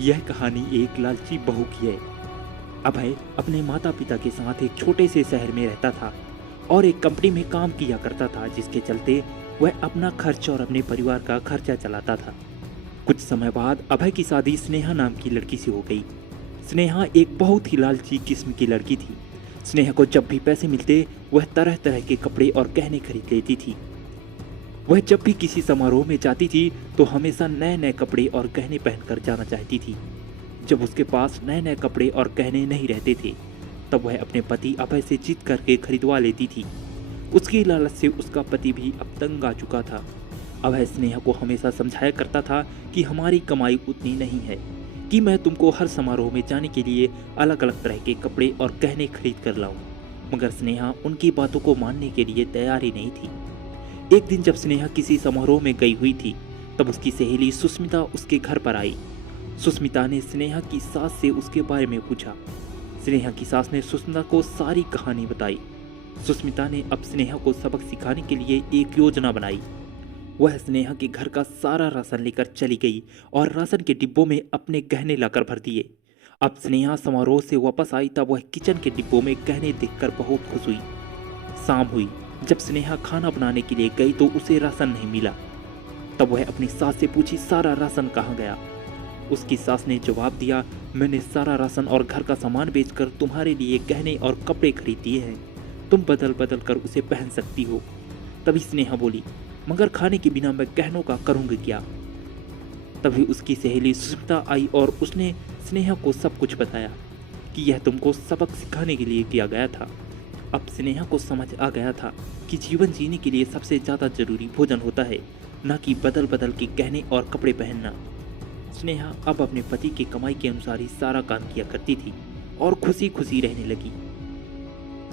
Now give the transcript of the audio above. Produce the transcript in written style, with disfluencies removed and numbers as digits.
यह कहानी एक लालची बहू की है। अभय अपने माता पिता के साथ एक छोटे से शहर में रहता था और एक कंपनी में काम किया करता था, जिसके चलते वह अपना खर्च और अपने परिवार का खर्चा चलाता था। कुछ समय बाद अभय की शादी स्नेहा नाम की लड़की से हो गई। स्नेहा एक बहुत ही लालची किस्म की लड़की थी। स्नेहा को जब भी पैसे मिलते वह तरह तरह के कपड़े और गहने खरीद लेती थी। वह जब भी किसी समारोह में जाती थी तो हमेशा नए नए कपड़े और गहने पहनकर जाना चाहती थी। जब उसके पास नए नए कपड़े और गहने नहीं रहते थे तब वह अपने पति अभय से जिद करके खरीदवा लेती थी। उसकी लालच से उसका पति भी अब तंग आ चुका था। अभय स्नेहा को हमेशा समझाया करता था कि हमारी कमाई उतनी नहीं है कि मैं तुमको हर समारोह में जाने के लिए अलग अलग तरह के कपड़े और गहने खरीद कर लाऊं, मगर स्नेहा उनकी बातों को मानने के लिए तैयार ही नहीं थी। एक दिन जब स्नेहा किसी समारोह में गई हुई थी तब उसकी सहेली सुस्मिता उसके घर पर आई। सुस्मिता ने स्नेहा की सास से उसके बारे में पूछा। स्नेहा की सास ने सुस्मिता को सारी कहानी बताई। सुस्मिता ने अब स्नेहा को सबक सिखाने के लिए एक योजना बनाई। वह स्नेहा के घर का सारा राशन लेकर चली गई और राशन के डिब्बों में अपने गहने लाकर भर दिए। अब स्नेहा समारोह से वापस आई तब वह किचन के डिब्बों में गहने देखकर बहुत खुश हुई। शाम हुई। जब स्नेहा खाना बनाने के लिए गई तो उसे राशन नहीं मिला। तब वह अपनी सास से पूछी, सारा राशन कहाँ गया? उसकी सास ने जवाब दिया, मैंने सारा राशन और घर का सामान बेचकर तुम्हारे लिए गहने और कपड़े खरीद दिए हैं, तुम बदल बदल कर उसे पहन सकती हो। तभी स्नेहा बोली, मगर खाने के बिना मैं गहनों का करूँगी क्या? तभी उसकी सहेली सुस्मिता आई और उसने स्नेहा को सब कुछ बताया कि यह तुमको सबक सिखाने के लिए किया गया था। अब स्नेहा को समझ आ गया था कि जीवन जीने के लिए सबसे ज़्यादा जरूरी भोजन होता है, न कि बदल बदल के गहने और कपड़े पहनना। स्नेहा अब अपने पति की कमाई के अनुसार ही सारा काम किया करती थी और खुशी खुशी रहने लगी।